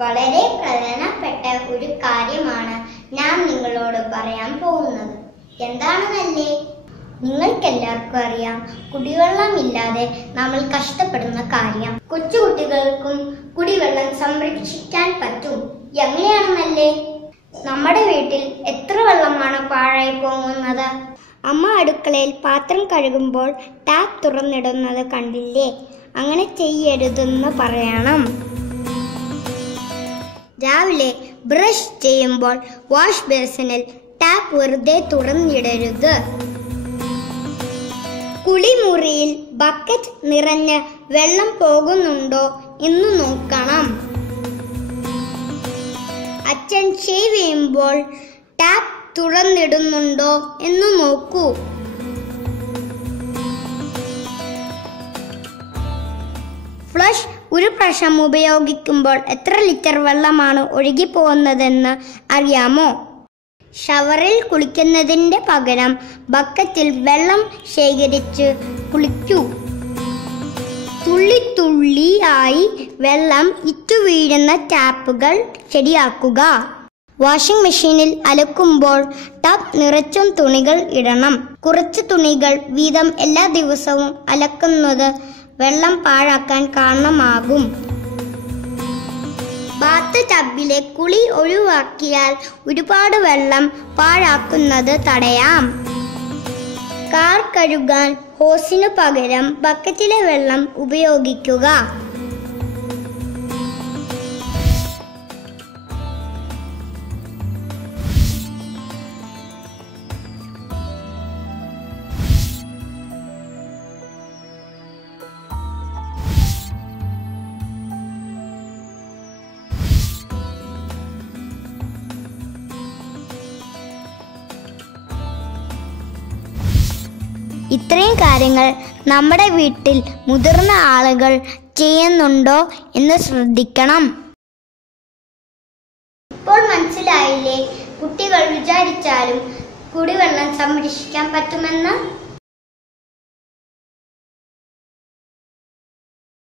വളരെ പ്രധാനപ്പെട്ട ഒരു കാര്യമാണ് ഞാൻ നിങ്ങളോട് പറയാൻ പോകുന്നത്. എന്താണെന്നല്ലേ? നിങ്ങൾക്കെല്ലാവർക്കും അറിയാം, കുടിവെള്ളമില്ലാതെ നമ്മൾ കഷ്ടപ്പെടുന്ന കാര്യം. കൊച്ചുകുട്ടികൾക്കും കുടിവെള്ളം സംരക്ഷിക്കാൻ പറ്റും. എങ്ങനെയാണെന്നല്ലേ? നമ്മുടെ വീട്ടിൽ എത്ര വെള്ളമാണ് പാഴായി പോകുന്നത്? അമ്മ അടുക്കളയിൽ പാത്രം കഴുകുമ്പോൾ ടാപ്പ് തുറന്നിടുന്നത് കണ്ടില്ലേ? അങ്ങനെ ചെയ്യരുതെന്ന് പറയണം. രാവിലെ ബ്രഷ് ചെയ്യുമ്പോൾ വാഷ് ബേസിനിൽ ടാപ്പ് വെറുതെ തുറന്നിടരുത്. കുളിമുറിയിൽ ബക്കറ്റ് നിറഞ്ഞ് വെള്ളം പോകുന്നുണ്ടോ എന്ന് നോക്കണം. അച്ഛൻ ഷേവ് ചെയ്യുമ്പോൾ ടാപ്പ് തുറന്നിടുന്നുണ്ടോ എന്ന് നോക്കൂ. ഫ്ലഷ് ഒരു പ്രാവശ്യം ഉപയോഗിക്കുമ്പോൾ എത്ര ലിറ്റർ വെള്ളമാണ് ഒഴുകിപ്പോകുന്നതെന്ന് അറിയാമോ? ഷവറിൽ കുളിക്കുന്നതിൻ്റെ പകരം ബക്കറ്റിൽ വെള്ളം ശേഖരിച്ച് കുളിക്കൂ. തുള്ളിത്തുള്ളിയായി വെള്ളം ഇറ്റുവീഴുന്ന ടാപ്പുകൾ ശരിയാക്കുക. വാഷിംഗ് മെഷീനിൽ അലക്കുമ്പോൾ ടബ് നിറച്ചും തുണികൾ ഇടണം. കുറച്ച് തുണികൾ വീതം എല്ലാ ദിവസവും അലക്കുന്നത് വെള്ളം പാഴാക്കാൻ കാരണമാകും. ബാത്ത് ടബിലെ കുളി ഒഴിവാക്കിയാൽ ഒരുപാട് വെള്ളം പാഴാക്കുന്നത് തടയാം. കാർ കഴുകാൻ ഹോസിനു പകരം ബക്കറ്റിലെ വെള്ളം ഉപയോഗിക്കുക. ഇത്രയും കാര്യങ്ങൾ നമ്മുടെ വീട്ടിൽ മുതിർന്ന ആളുകൾ ചെയ്യുന്നുണ്ടോ എന്ന് ശ്രദ്ധിക്കണം. ഇപ്പോൾ മനസ്സിലായില്ലേ? കുട്ടികൾ വിചാരിച്ചാലും കുടിവെള്ളം സംരക്ഷിക്കാൻ പറ്റുമെന്ന്.